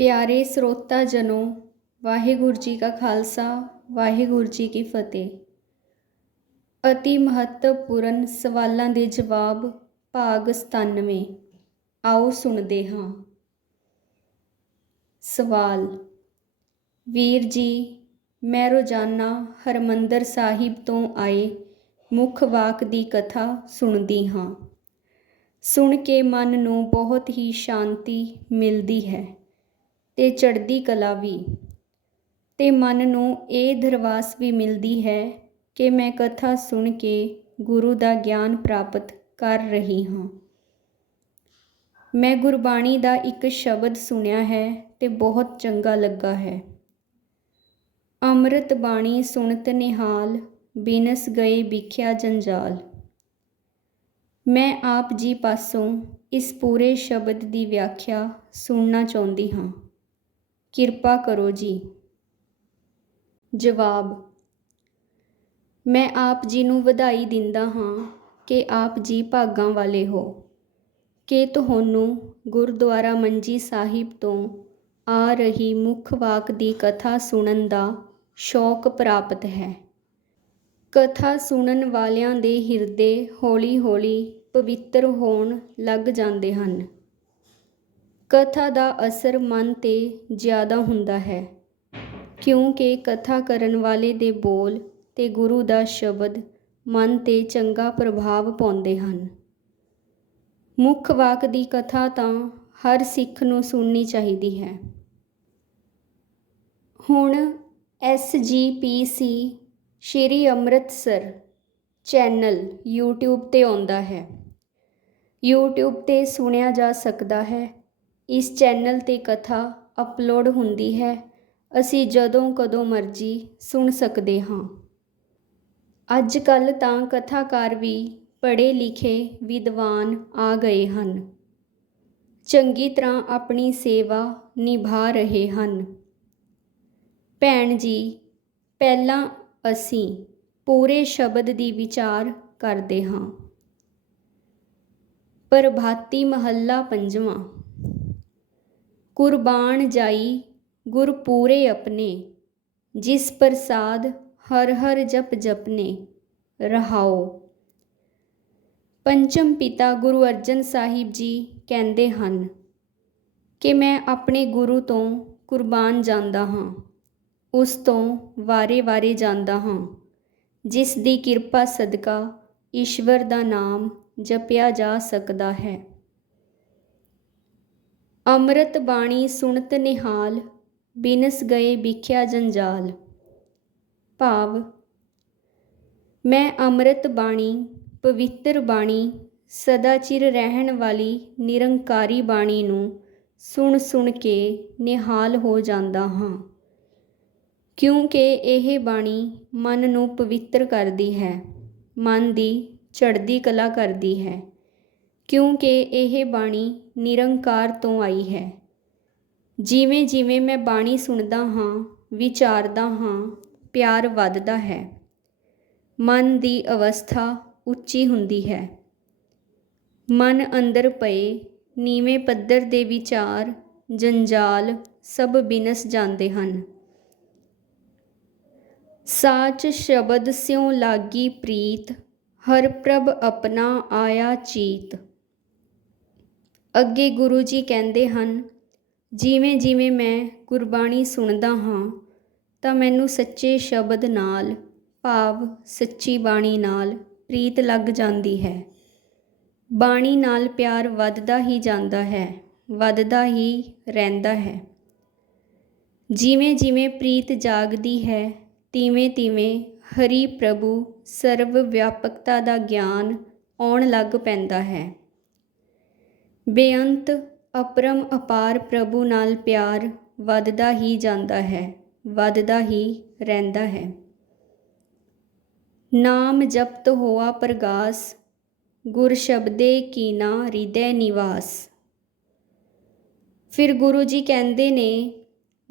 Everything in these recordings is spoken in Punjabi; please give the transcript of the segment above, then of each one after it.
ਪਿਆਰੇ ਸਰੋਤਾ ਜਨੋ, ਵਾਹਿਗੁਰੂ ਜੀ ਕਾ ਖਾਲਸਾ, ਵਾਹਿਗੁਰੂ ਜੀ ਕੀ ਫਤਿਹ। ਅਤੀ ਮਹੱਤਵਪੂਰਨ ਸਵਾਲਾਂ ਦੇ ਜਵਾਬ ਭਾਗ 97 ਆਓ ਸੁਣਦੇ ਹਾਂ। ਸਵਾਲ, ਵੀਰ ਜੀ, ਮੈਂ ਰੋਜ਼ਾਨਾ ਹਰਮੰਦਰ ਸਾਹਿਬ ਤੋਂ ਆਏ ਮੁੱਖ ਵਾਕ ਦੀ ਕਥਾ ਸੁਣਦੀ ਹਾਂ। ਸੁਣ ਕੇ ਮਨ ਨੂੰ ਬਹੁਤ ਹੀ ਸ਼ਾਂਤੀ ਮਿਲਦੀ ਹੈ। ਤੇ ਚੜ੍ਹਦੀ ਕਲਾ ਵੀ। ਤੇ ਮਨ ਨੂੰ ਇਹ ਧਰਵਾਸ ਵੀ ਮਿਲਦੀ ਹੈ ਕਿ ਮੈਂ ਕਥਾ ਸੁਣ ਕੇ ਗੁਰੂ ਦਾ ਗਿਆਨ ਪ੍ਰਾਪਤ ਕਰ ਰਹੀ ਹਾਂ। ਮੈਂ ਗੁਰਬਾਣੀ ਦਾ ਇੱਕ ਸ਼ਬਦ ਸੁਣਿਆ ਹੈ ਤੇ ਬਹੁਤ ਚੰਗਾ ਲੱਗਾ ਹੈ। ਅੰਮ੍ਰਿਤ ਬਾਣੀ ਸੁਣਤ ਨਿਹਾਲ, ਬਿਨਸ ਗਏ ਵਿਖਿਆ ਜੰਜਾਲ। ਮੈਂ ਆਪ ਜੀ ਪਾਸੋਂ ਇਸ ਪੂਰੇ ਸ਼ਬਦ ਦੀ ਵਿਆਖਿਆ ਸੁਣਨਾ ਚਾਹੁੰਦੀ ਹਾਂ। ਕਿਰਪਾ ਕਰੋ ਜੀ। ਜਵਾਬ, ਮੈਂ ਆਪ ਜੀ ਨੂੰ ਵਧਾਈ ਦਿੰਦਾ ਹਾਂ ਕਿ ਆਪ ਜੀ ਭਾਗਾਂ ਵਾਲੇ ਹੋ। ਕਿ ਤੁਹਾਨੂੰ ਗੁਰਦੁਆਰਾ ਮੰਜੀ ਸਾਹਿਬ ਤੋਂ ਆ ਰਹੀ ਮੁੱਖ ਵਾਕ ਦੀ ਕਥਾ ਸੁਣਨ ਦਾ ਸ਼ੌਕ ਪ੍ਰਾਪਤ ਹੈ। ਕਥਾ ਸੁਣਨ ਵਾਲਿਆਂ ਦੇ ਹਿਰਦੇ ਹੌਲੀ-ਹੌਲੀ ਪਵਿੱਤਰ ਹੋਣ ਲੱਗ ਜਾਂਦੇ ਹਨ। ਕਥਾ ਦਾ ਅਸਰ ਮਨ ਤੇ ਜ਼ਿਆਦਾ ਹੁੰਦਾ ਹੈ, ਕਿਉਂਕਿ ਕਥਾ ਕਰਨ ਵਾਲੇ ਦੇ ਬੋਲ ਤੇ ਗੁਰੂ ਦਾ ਸ਼ਬਦ ਮਨ ਤੇ ਚੰਗਾ ਪ੍ਰਭਾਵ ਪਾਉਂਦੇ ਹਨ। ਮੁੱਖ ਵਾਕ ਦੀ ਕਥਾ ਤਾਂ ਹਰ ਸਿੱਖ ਨੂੰ ਸੁਣਨੀ ਚਾਹੀਦੀ ਹੈ। ਹੁਣ SGPC Shri Amritsar channel YouTube ਤੇ ਆਉਂਦਾ ਹੈ। YouTube ਤੇ ਸੁਣਿਆ ਜਾ ਸਕਦਾ ਹੈ ਇਸ ਚੈਨਲ ਤੇ ਕਥਾ ਅਪਲੋਡ ਹੁੰਦੀ ਹੈ। ਅਸੀਂ ਜਦੋਂ ਕਦੋਂ ਮਰਜ਼ੀ ਸੁਣ ਸਕਦੇ ਹਾਂ। ਅੱਜ ਕੱਲ੍ਹ ਤਾਂ ਕਥਾਕਾਰ ਵੀ ਪੜ੍ਹੇ ਲਿਖੇ ਵਿਦਵਾਨ ਆ ਗਏ ਹਨ। ਚੰਗੀ ਤਰ੍ਹਾਂ ਆਪਣੀ ਸੇਵਾ ਨਿਭਾ ਰਹੇ ਹਨ। ਭੈਣ ਜੀ, ਪਹਿਲਾਂ ਅਸੀਂ ਪੂਰੇ ਸ਼ਬਦ ਦੀ ਵਿਚਾਰ ਕਰਦੇ ਹਾਂ। ਪ੍ਰਭਾਤੀ ਮਹੱਲਾ ਪੰਜਵਾਂ। ਕੁਰਬਾਨ ਜਾਈ ਗੁਰ ਪੂਰੇ ਆਪਣੇ, ਜਿਸ ਪ੍ਰਸਾਦ ਹਰ ਹਰ ਜਪ ਜਪਨੇ, ਰਹਾਓ। ਪੰਚਮ ਪਿਤਾ ਗੁਰੂ ਅਰਜਨ ਸਾਹਿਬ ਜੀ ਕਹਿੰਦੇ ਹਨ, ਕਿ ਮੈਂ ਆਪਣੇ ਗੁਰੂ ਤੋਂ ਕੁਰਬਾਨ ਜਾਂਦਾ ਹਾਂ, ਉਸ ਤੋਂ ਵਾਰੇ-ਵਾਰੇ ਜਾਂਦਾ ਹਾਂ, ਜਿਸ ਦੀ ਕਿਰਪਾ ਸਦਕਾ ਈਸ਼ਵਰ ਦਾ ਨਾਮ ਜਪਿਆ ਜਾ ਸਕਦਾ ਹੈ। ਅੰਮ੍ਰਿਤ ਬਾਣੀ ਸੁਣਤ ਨਿਹਾਲ, ਬਿਨਸ ਗਏ ਵਿਖਿਆ ਜੰਜਾਲ। ਭਾਵ, ਮੈਂ ਅੰਮ੍ਰਿਤ ਬਾਣੀ, ਪਵਿੱਤਰ ਬਾਣੀ, ਸਦਾ ਚਿਰ ਰਹਿਣ ਵਾਲੀ ਨਿਰੰਕਾਰੀ ਬਾਣੀ ਨੂੰ ਸੁਣ ਸੁਣ ਕੇ ਨਿਹਾਲ ਹੋ ਜਾਂਦਾ ਹਾਂ। ਕਿਉਂਕਿ ਇਹ ਬਾਣੀ ਮਨ ਨੂੰ ਪਵਿੱਤਰ ਕਰਦੀ ਹੈ, ਮਨ ਦੀ ਚੜ੍ਹਦੀ ਕਲਾ ਕਰਦੀ ਹੈ। ਕਿਉਂਕਿ ਇਹ ਬਾਣੀ ਨਿਰੰਕਾਰ ਤੋਂ ਆਈ ਹੈ। ਜਿਵੇਂ ਜਿਵੇਂ ਮੈਂ ਬਾਣੀ ਸੁਣਦਾ ਹਾਂ, ਵਿਚਾਰਦਾ ਹਾਂ, ਪਿਆਰ ਵੱਧਦਾ ਹੈ। ਮਨ ਦੀ ਅਵਸਥਾ ਉੱਚੀ ਹੁੰਦੀ ਹੈ। ਮਨ ਅੰਦਰ ਪਏ, ਨੀਵੇਂ ਪੱਧਰ ਦੇ ਵਿਚਾਰ, ਜੰਜਾਲ ਸਭ ਬਿਨਸ ਜਾਂਦੇ ਹਨ। ਸਾਚ ਸ਼ਬਦ ਸਿਉ ਲਾਗੀ ਪ੍ਰੀਤ, ਹਰ ਪ੍ਰਭ ਆਪਣਾ ਆਇਆ ਚੀਤ। ਅੱਗੇ ਗੁਰੂ ਜੀ ਕਹਿੰਦੇ ਹਨ, ਜਿਵੇਂ ਜਿਵੇਂ ਮੈਂ ਗੁਰਬਾਣੀ ਸੁਣਦਾ ਹਾਂ, ਤਾਂ ਮੈਨੂੰ ਸੱਚੇ ਸ਼ਬਦ ਨਾਲ, ਭਾਵ ਸੱਚੀ ਬਾਣੀ ਨਾਲ ਪ੍ਰੀਤ ਲੱਗ ਜਾਂਦੀ ਹੈ। ਬਾਣੀ ਨਾਲ ਪਿਆਰ ਵੱਧਦਾ ਹੀ ਜਾਂਦਾ ਹੈ, ਵੱਧਦਾ ਹੀ ਰਹਿੰਦਾ ਹੈ। ਜਿਵੇਂ ਜਿਵੇਂ ਪ੍ਰੀਤ ਜਾਗਦੀ ਹੈ, ਤਿਵੇਂ ਤਿਵੇਂ ਹਰੀ ਪ੍ਰਭੂ ਸਰਵ ਵਿਆਪਕਤਾ ਦਾ ਗਿਆਨ ਆਉਣ ਲੱਗ ਪੈਂਦਾ ਹੈ। ਬੇਅੰਤ, ਅਪਰਮ, ਅਪਾਰ ਪ੍ਰਭੂ ਨਾਲ ਪਿਆਰ ਵੱਧਦਾ ਹੀ ਜਾਂਦਾ ਹੈ, ਵੱਧਦਾ ਹੀ ਰਹਿੰਦਾ ਹੈ। ਨਾਮ ਜਪਤ ਹੋਆ ਪ੍ਰਗਾਸ, ਗੁਰ ਸ਼ਬਦੇ ਕੀਨਾ ਹਿਰਦੈ ਨਿਵਾਸ। ਫਿਰ ਗੁਰੂ ਜੀ ਕਹਿੰਦੇ ਨੇ,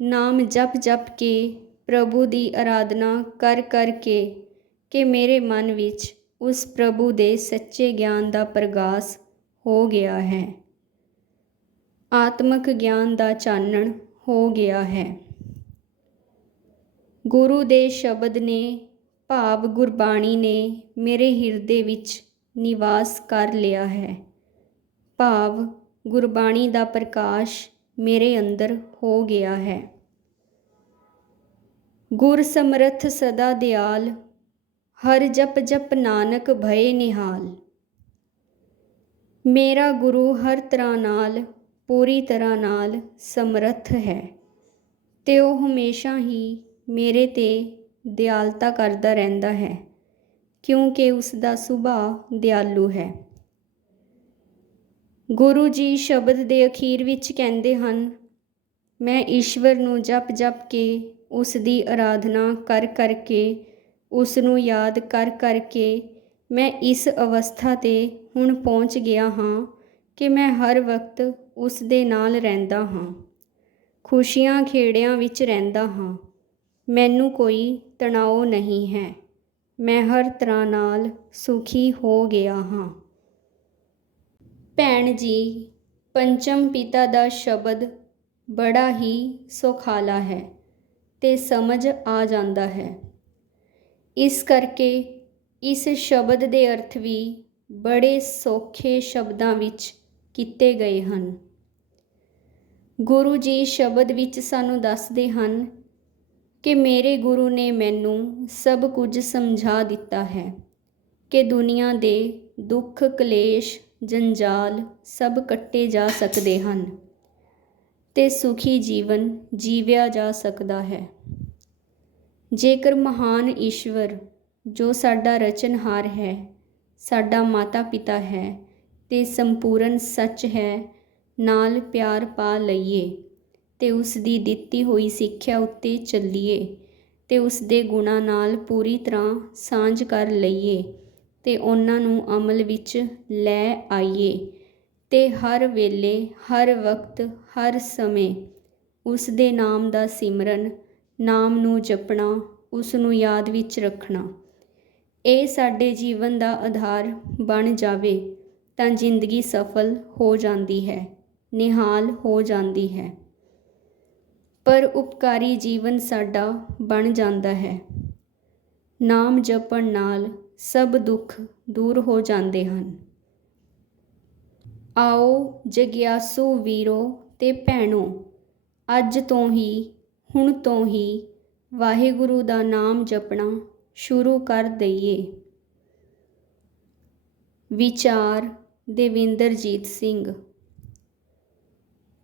ਨਾਮ ਜਪ ਜਪ ਕੇ ਪ੍ਰਭੂ ਦੀ ਆਰਾਧਨਾ ਕਰ ਕਰ ਕੇ ਕਿ ਮੇਰੇ ਮਨ ਵਿੱਚ ਉਸ ਪ੍ਰਭੂ ਦੇ ਸੱਚੇ ਗਿਆਨ ਦਾ ਪ੍ਰਗਾਸ ਹੋ ਗਿਆ ਹੈ। ਆਤਮਿਕ ਗਿਆਨ ਦਾ ਚਾਨਣ ਹੋ ਗਿਆ ਹੈ। ਗੁਰੂ ਦੇ ਸ਼ਬਦ ਨੇ ਭਾਵ ਗੁਰਬਾਣੀ ਨੇ ਮੇਰੇ ਹਿਰਦੇ ਵਿੱਚ ਨਿਵਾਸ ਕਰ ਲਿਆ ਹੈ। ਭਾਵ ਗੁਰਬਾਣੀ ਦਾ ਪ੍ਰਕਾਸ਼ ਮੇਰੇ ਅੰਦਰ ਹੋ ਗਿਆ ਹੈ। ਗੁਰ ਸਮਰਥ ਸਦਾ ਦਿਆਲ, ਹਰ ਜਪ ਜਪ ਨਾਨਕ ਭਏ ਨਿਹਾਲ। ਮੇਰਾ ਗੁਰੂ ਹਰ ਤਰ੍ਹਾਂ ਨਾਲ ਪੂਰੀ ਤਰ੍ਹਾਂ ਨਾਲ ਸਮਰੱਥ ਹੈ ਅਤੇ ਉਹ ਹਮੇਸ਼ਾ ਹੀ ਮੇਰੇ ਤੇ ਦਿਆਲਤਾ ਕਰਦਾ ਰਹਿੰਦਾ ਹੈ, ਕਿਉਂਕਿ ਉਸ ਦਾ ਸੁਭਾਅ ਦਿਆਲੂ ਹੈ। ਗੁਰੂ ਜੀ ਸ਼ਬਦ ਦੇ ਅਖੀਰ ਵਿੱਚ ਕਹਿੰਦੇ ਹਨ, ਮੈਂ ਈਸ਼ਵਰ ਨੂੰ ਜਪ ਜਪ ਕੇ ਉਸ ਦੀ ਆਰਾਧਨਾ ਕਰ ਕਰਕੇ ਉਸ ਨੂੰ ਯਾਦ ਕਰ ਕਰਕੇ ਮੈਂ ਇਸ ਅਵਸਥਾ ਤੇ ਹੁਣ ਪਹੁੰਚ ਗਿਆ ਹਾਂ ਕਿ ਮੈਂ ਹਰ ਵਕਤ ਉਸ ਦੇ ਨਾਲ ਰਹਿੰਦਾ ਹਾਂ। ਖੁਸ਼ੀਆਂ ਖੇੜਿਆਂ ਵਿੱਚ ਰਹਿੰਦਾ ਹਾਂ। ਮੈਨੂੰ ਕੋਈ ਤਣਾਅ ਨਹੀਂ ਹੈ। ਮੈਂ ਹਰ ਤਰ੍ਹਾਂ ਨਾਲ ਸੁਖੀ ਹੋ ਗਿਆ ਹਾਂ। ਭੈਣ ਜੀ, ਪੰਚਮ ਪਿਤਾ ਦਾ ਸ਼ਬਦ ਬੜਾ ਹੀ ਸੁਖਾਲਾ ਹੈ ਤੇ ਸਮਝ ਆ ਜਾਂਦਾ ਹੈ। ਇਸ ਕਰਕੇ ਇਸ ਸ਼ਬਦ ਦੇ ਅਰਥ ਵੀ ਬੜੇ ਸੌਖੇ ਸ਼ਬਦਾਂ ਵਿੱਚ ਕੀਤੇ ਗਏ ਹਨ। ਗੁਰੂ ਜੀ ਸ਼ਬਦ ਵਿੱਚ ਸਾਨੂੰ ਦੱਸਦੇ ਹਨ ਕਿ ਮੇਰੇ ਗੁਰੂ ਨੇ ਮੈਨੂੰ ਸਭ ਕੁਝ ਸਮਝਾ ਦਿੱਤਾ ਹੈ, ਕਿ ਦੁਨੀਆ ਦੇ ਦੁੱਖ, ਕਲੇਸ਼, ਜੰਜਾਲ ਸਭ ਕੱਟੇ ਜਾ ਸਕਦੇ ਹਨ ਤੇ ਸੁਖੀ ਜੀਵਨ ਜੀਵਿਆ ਜਾ ਸਕਦਾ ਹੈ। ਜੇਕਰ ਮਹਾਨ ਈਸ਼ਵਰ, ਜੋ ਸਾਡਾ ਰਚਨਹਾਰ ਹੈ, ਸਾਡਾ ਮਾਤਾ ਪਿਤਾ ਹੈ ਤੇ ਸੰਪੂਰਨ ਸੱਚ ਹੈ ਨਾਲ ਪਿਆਰ ਪਾ ਲਈਏ ਤੇ ਉਸ ਦੀ ਦਿੱਤੀ ਹੋਈ ਸਿੱਖਿਆ ਉੱਤੇ ਚੱਲੀਏ ਤੇ ਉਸ ਦੇ ਗੁਣਾਂ ਨਾਲ ਪੂਰੀ ਤਰ੍ਹਾਂ ਸਾਂਝ ਕਰ ਲਈਏ ਤੇ ਉਹਨਾਂ ਨੂੰ ਅਮਲ ਵਿੱਚ ਲੈ ਆਈਏ ਤੇ ਹਰ ਵੇਲੇ, ਹਰ ਵਕਤ, ਹਰ ਸਮੇਂ ਉਸ ਦੇ ਨਾਮ ਦਾ ਸਿਮਰਨ, ਨਾਮ ਨੂੰ ਜਪਣਾ ਉਸ ਨੂੰ ਯਾਦ ਵਿੱਚ ਰੱਖਣਾ। ਇਹ ਸਾਡੇ ਜੀਵਨ ਦਾ ਆਧਾਰ ਬਣ ਜਾਵੇ ਤਾਂ ਜ਼ਿੰਦਗੀ ਸਫਲ ਹੋ ਜਾਂਦੀ ਹੈ। ਨਿਹਾਲ ਹੋ ਜਾਂਦੀ ਹੈ। ਪਰ ਉਪਕਾਰੀ ਜੀਵਨ ਸਾਡਾ ਬਣ ਜਾਂਦਾ ਹੈ। ਨਾਮ ਜਪਣ ਨਾਲ ਸਭ ਦੁੱਖ ਦੂਰ ਹੋ ਜਾਂਦੇ ਹਨ। ਆਓ ਜਗਿਆਸੂ ਵੀਰੋ ਤੇ ਭੈਣੋ, ਅੱਜ ਤੋਂ ਹੀ, ਹੁਣ ਤੋਂ ਹੀ ਵਾਹਿਗੁਰੂ ਦਾ ਨਾਮ ਜਪਣਾ ਸ਼ੁਰੂ ਕਰ ਦਈਏ। ਵਿਚਾਰ ਦੇਵਿੰਦਰਜੀਤ ਸਿੰਘ